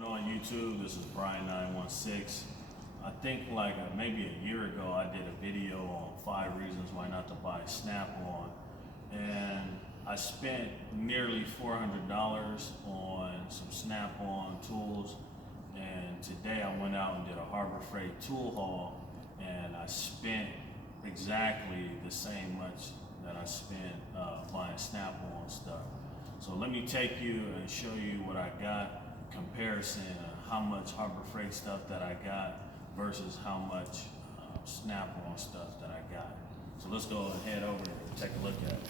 Going on YouTube, this is Brian916. I think like maybe a year ago I did a video on 5 reasons why not to buy Snap-on, and I spent nearly $400 on some Snap-on tools, and today I went out and did a Harbor Freight tool haul, and I spent exactly the same much that I spent buying Snap-on stuff. So let me take you and show you what I got, comparison of how much Harbor Freight stuff that I got versus how much Snap-on stuff that I got. So let's go ahead over and take a look at it.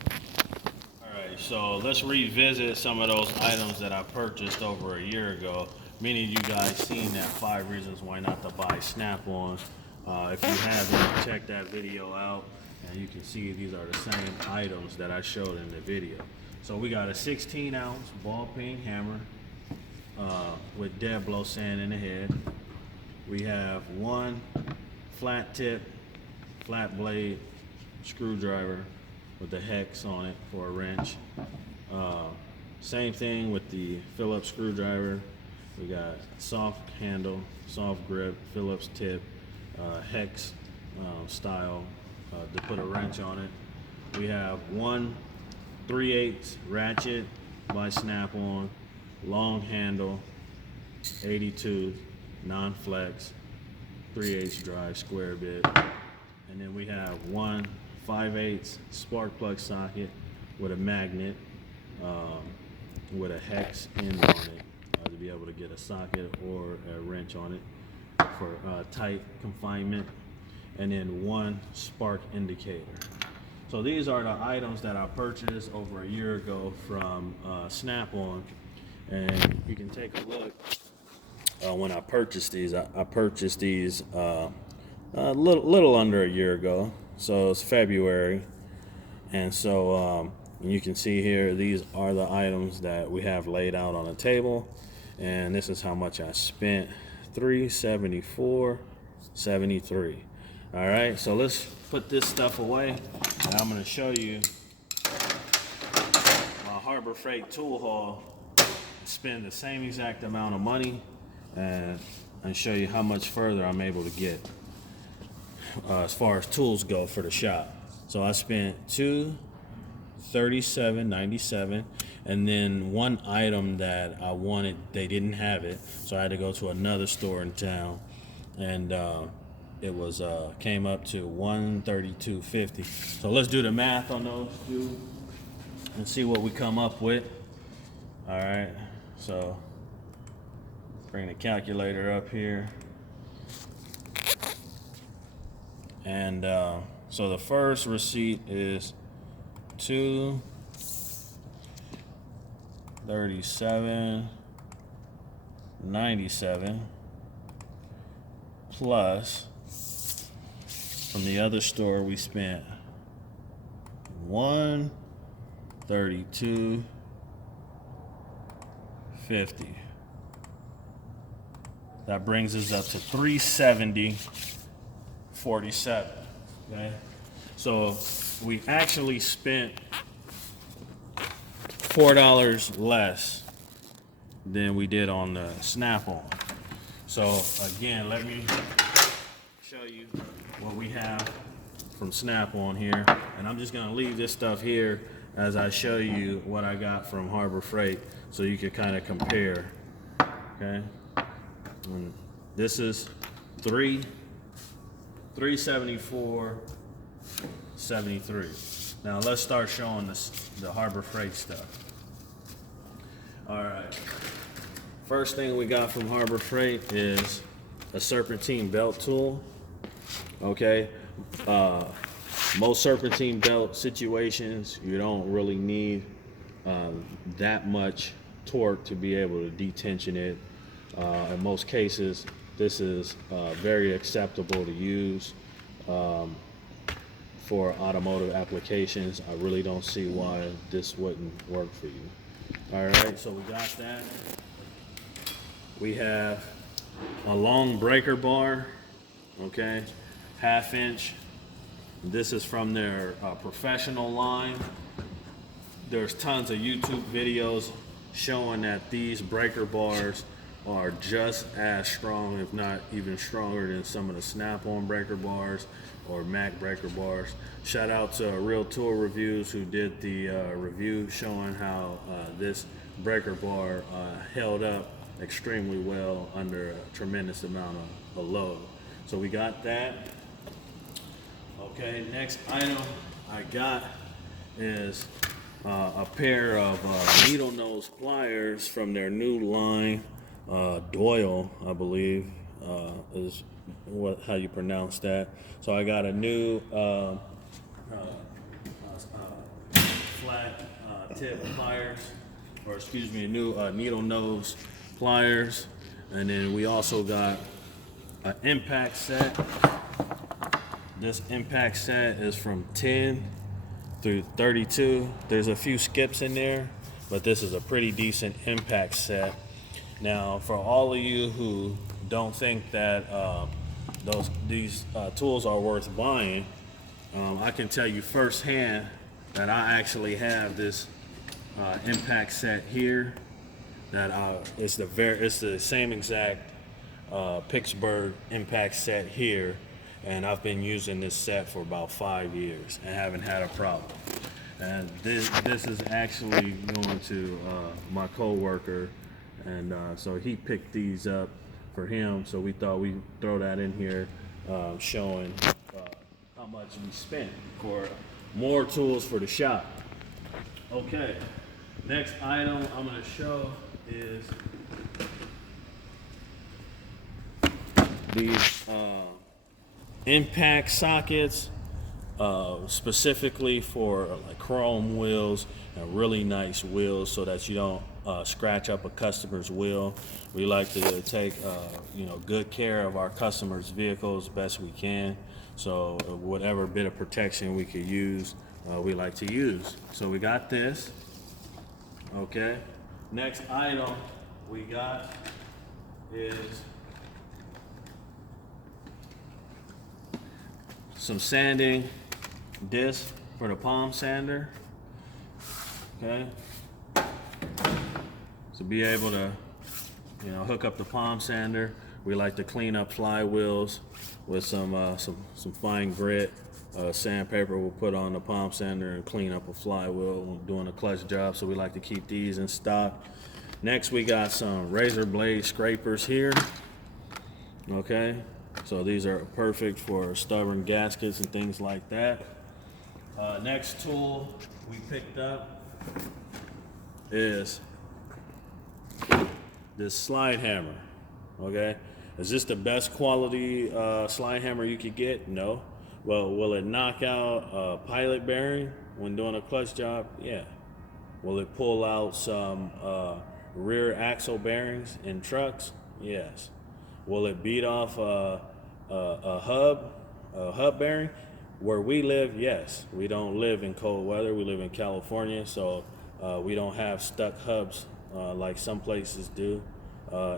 Alright, so let's revisit some of those items that I purchased over a year ago. Many of you guys seen that 5 reasons why not to buy Snap-on. If you haven't, check that video out, and you can see these are the same items that I showed in the video. So we got a 16-ounce ball peen hammer with dead blow sand in the head. We have one flat tip, flat blade screwdriver with the hex on it for a wrench. Same thing with the Phillips screwdriver. We got soft handle, soft grip, Phillips tip, hex style to put a wrench on it. We have one 3/8 ratchet by Snap-on, long handle, 82 non-flex, 3/8 drive square bit. And then we have one 5/8 spark plug socket with a magnet with a hex end on it to be able to get a socket or a wrench on it for tight confinement. And then one spark indicator. So these are the items that I purchased over a year ago from Snap-on, and you can take a look. When I purchased these, I purchased these a little under a year ago, so it's February, and so you can see here these are the items that we have laid out on the table, and this is how much I spent: $374.73. All right, so let's put this stuff away, and I'm going to show you my Harbor Freight tool haul. Spend the same exact amount of money and show you how much further I'm able to get as far as tools go for the shop. So I spent $237.97, and then one item that I wanted, they didn't have it, so I had to go to another store in town, and it was came up to $132.50. So let's do the math on those two and see what we come up with. All right, so bring the calculator up here, and so the first receipt is $237.97 plus from the other store we spent $132.50. That brings us up to $370.47. Okay, so we actually spent $4 less than we did on the Snap-on. So again, let me show you what we have from Snap-on here, and I'm just gonna leave this stuff here as I show you what I got from Harbor Freight, so you can kind of compare. Okay, and this is $374.73. Now let's start showing the Harbor Freight stuff. All right, first thing we got from Harbor Freight is a serpentine belt tool. Okay, most serpentine belt situations, you don't really need that much torque to be able to detension it. In most cases, this is very acceptable to use for automotive applications. I really don't see why this wouldn't work for you. All right, so we got that. We have a long breaker bar, okay, 1/2 inch. This is from their professional line. There's tons of YouTube videos showing that these breaker bars are just as strong, if not even stronger than some of the Snap-on breaker bars or Mac breaker bars. Shout out to Real Tool Reviews who did the review showing how this breaker bar held up extremely well under a tremendous amount of load. So we got that. Okay, next item I got is a pair of needle nose pliers from their new line, Doyle, I believe, is how you pronounce that. So I got a new flat tip pliers, or excuse me, a new needle nose pliers, and then we also got an impact set. This impact set is from 10 through 32. There's a few skips in there, but this is a pretty decent impact set. Now, for all of you who don't think that these tools are worth buying, I can tell you firsthand that I actually have this impact set here. That it's the same exact Pittsburgh impact set here, and I've been using this set for about 5 years and haven't had a problem. And this is actually going to my co-worker, and so he picked these up for him. So we thought we'd throw that in here, showing how much we spent for more tools for the shop. Okay, next item I'm going to show is these impact sockets, specifically for like chrome wheels and really nice wheels, so that you don't scratch up a customer's wheel. We like to take good care of our customers' vehicles best we can. So whatever bit of protection we could use, we like to use. So we got this. Okay. Next item we got is some sanding disc for the palm sander. Okay. To be able to, hook up the palm sander. We like to clean up flywheels with some fine grit sandpaper. We'll put on the palm sander and clean up a flywheel when doing a clutch job. So we like to keep these in stock. Next, we got some razor blade scrapers here. Okay, so these are perfect for stubborn gaskets and things like that. Next tool we picked up is this slide hammer. Okay, is this the best quality slide hammer you could get? No. Well, will it knock out a pilot bearing when doing a clutch job? Yeah. Will it pull out some rear axle bearings in trucks? Yes. Will it beat off a hub bearing? Where we live, yes. We don't live in cold weather. We live in California, so we don't have stuck hubs like some places do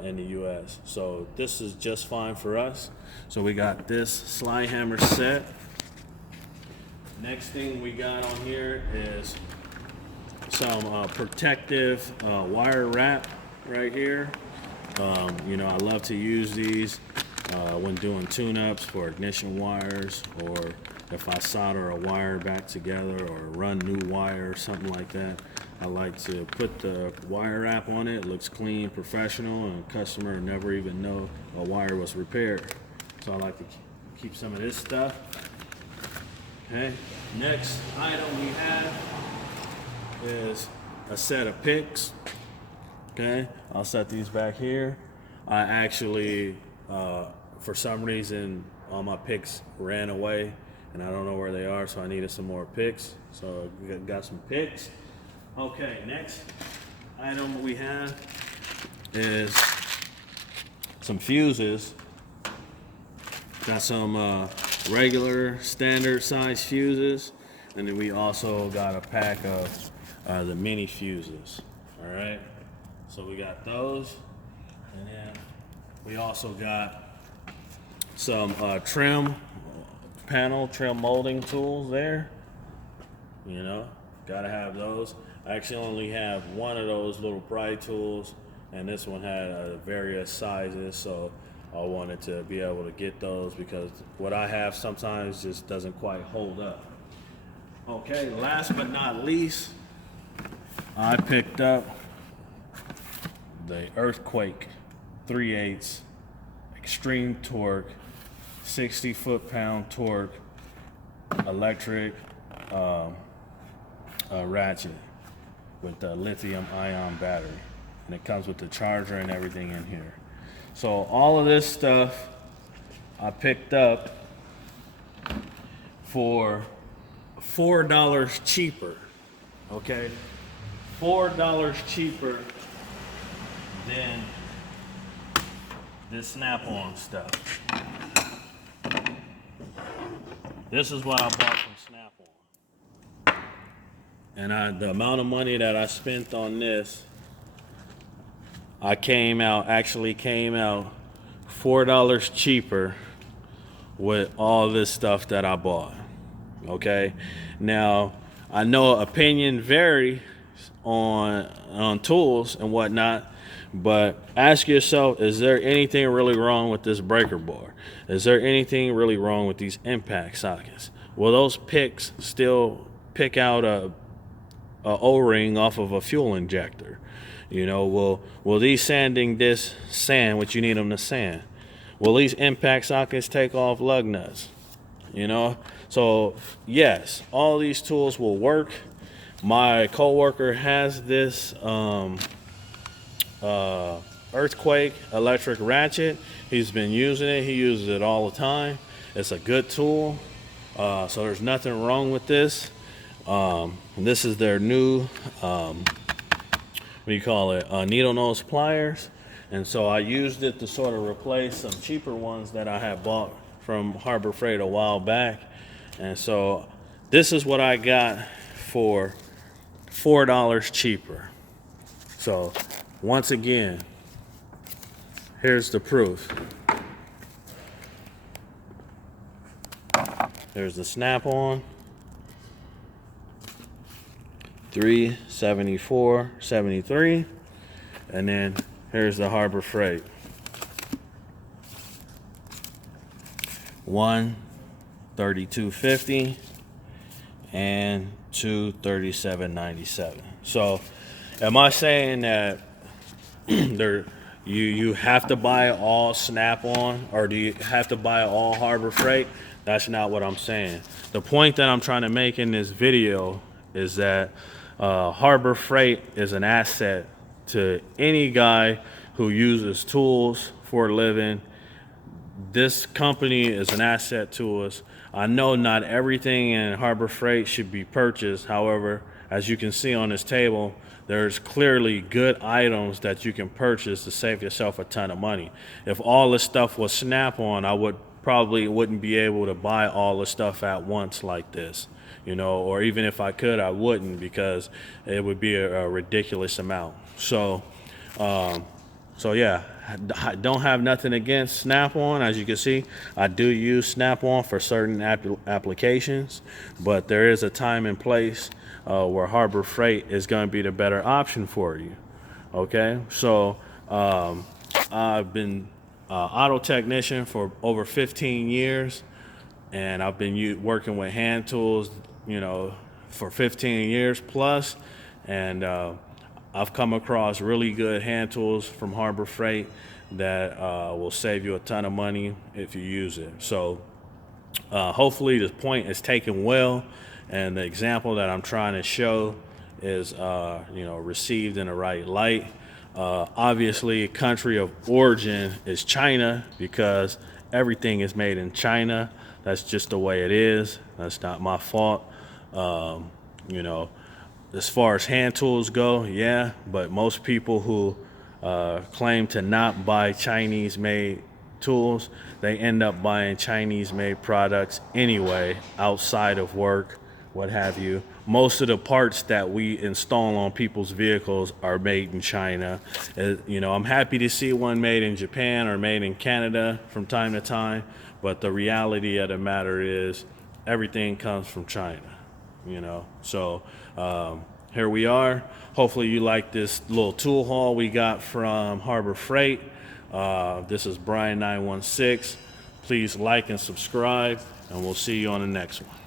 in the U.S. So this is just fine for us. So we got this slide hammer set. Next thing we got on here is some protective wire wrap right here. I love to use these when doing tune-ups for ignition wires, or if I solder a wire back together or run new wire or something like that. I like to put the wire wrap on it. It looks clean, professional, and the customer never even know a wire was repaired. So I like to keep some of this stuff. Okay. Next item we have is a set of picks. Okay. I'll set these back here. I actually, for some reason, all my picks ran away, and I don't know where they are, so I needed some more picks. So we got some picks. Okay, next item we have is some fuses. Got some regular standard size fuses, and then we also got a pack of the mini fuses. All right, so we got those, and then we also got some trim molding tools there. Gotta have those. I actually only have one of those little pry tools and this one had various sizes, so I wanted to be able to get those because what I have sometimes just doesn't quite hold up. Okay, last but not least, I picked up the Earthquake 3/8 extreme torque, 60 foot-pound torque electric ratchet with the lithium-ion battery, and it comes with the charger and everything in here. So all of this stuff I picked up for $4 cheaper. Okay, $4 cheaper than this Snap-on stuff. This is what I bought from Snap-on. And the amount of money that I spent on this, actually came out $4 cheaper with all this stuff that I bought. Okay, now I know opinion varies on tools and whatnot, but ask yourself, is there anything really wrong with this breaker bar? Is there anything really wrong with these impact sockets? Will those picks still pick out a O-ring off of a fuel injector? You know, will these sanding discs sand what you need them to sand? Will these impact sockets take off lug nuts? You know, so yes, all these tools will work. My coworker has this Earthquake electric ratchet. He's been using it. He uses it all the time. It's a good tool. So there's nothing wrong with this. This is their new, needle nose pliers. And so I used it to sort of replace some cheaper ones that I had bought from Harbor Freight a while back. And so this is what I got for $4 cheaper. So once again, here's the proof. There's the Snap-on, $374.73, and then here's the Harbor Freight, $132.50 and $237.97. So, am I saying that you have to buy all Snap-on, or do you have to buy all Harbor Freight? That's not what I'm saying. The point that I'm trying to make in this video is that Harbor Freight is an asset to any guy who uses tools for a living. This company is an asset to us. I know not everything in Harbor Freight should be purchased. However, as you can see on this table, there's clearly good items that you can purchase to save yourself a ton of money. If all this stuff was Snap-on, I wouldn't be able to buy all the stuff at once like this, you know, or even if I could, I wouldn't, because it would be a ridiculous amount. So yeah, I don't have nothing against Snap-on. As you can see, I do use Snap-on for certain applications, but there is a time and place where Harbor Freight is going to be the better option for you. Okay, so I've been auto technician for over 15 years, and I've been working with hand tools, you know, for 15 years plus, and I've come across really good hand tools from Harbor Freight that will save you a ton of money if you use it. So hopefully the point is taken well, and the example that I'm trying to show is received in the right light. Obviously, country of origin is China, because everything is made in China. That's just the way it is. That's not my fault. As far as hand tools go, yeah, but most people who claim to not buy Chinese-made tools, they end up buying Chinese-made products anyway, outside of work, what have you. Most of the parts that we install on people's vehicles are made in China. I'm happy to see one made in Japan or made in Canada from time to time, but the reality of the matter is everything comes from China, So here we are. Hopefully you like this little tool haul we got from Harbor Freight. This is Brian 916. Please like and subscribe, and we'll see you on the next one.